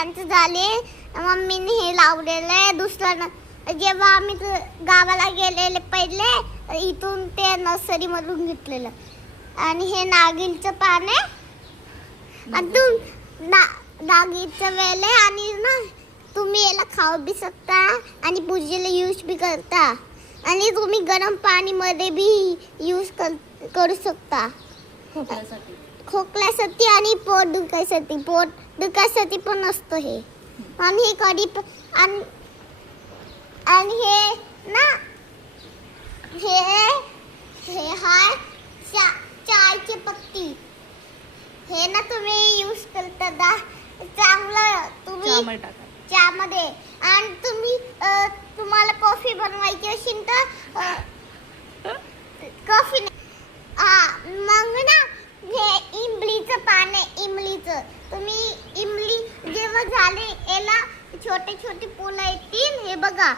त्यांचं झाले. मम्मीने हे लावलेलं आहे. दुसरं जेव्हा आम्ही गावाला गेलेले पहिले इथून ते नर्सरी मधून घेतलेलं. आणि हे नागिलचं पान आहे. आणि नागिलचं वेल आहे. आणि ना तुम्ही याला खाऊ बी शकता आणि पूजेला यूज बी करता. आणि तुम्ही गरम पाणी मध्ये बी यूज करू शकता खोकल्यासाठी आणि पोट दुखायसाठी पण असतं हे. आणि हे कढी आणि हे ना हे हाय चायची पत्ती. हे ना तुम्ही यूज करता चांगलं तुम्ही चहामध्ये. आणि तुम्हाला कॉफी बनवायची असेल तर कॉफी मग ना हे इमलीचं पान आहे. इमलीचं तुम्ही इमली जेव्हा झाले याला छोटे छोटे फुलं येतील. हे बघा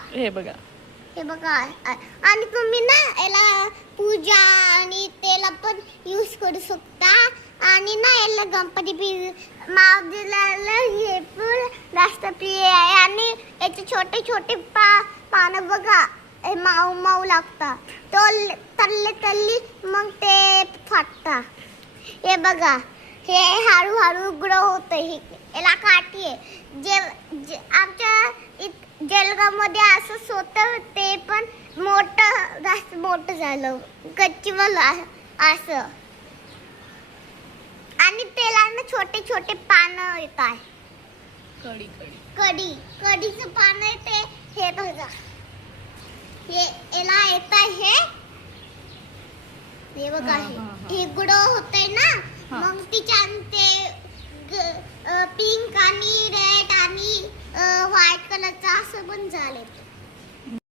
आणि तुम्ही ना याला पूजा आणि त्याला पण यूज करू शकता. आणि ना याला गणपती माऊलीला हे फूल जास्त प्रिय आहे. आणि याचे छोटे छोटे पानं बघा माऊ लागतात. तल्ली मग ते फाटतात. हे बघा हे हळूहळू ग्रो होतं. याला काठी आहे. आमच्या जळगाव मध्ये असंच होतं. ते पण जास्त मोठं झालं गच्चीवर असं. आणि त्याला ना छोटे छोटे पानं येत आहे. कढीचं पान आहे हे बघा. हे याला येत आहे. हे बघा हे ग्रो होतंय ना. मग ते पिंक आणि रेड आणि व्हाईट कलरचं असं पण झालं.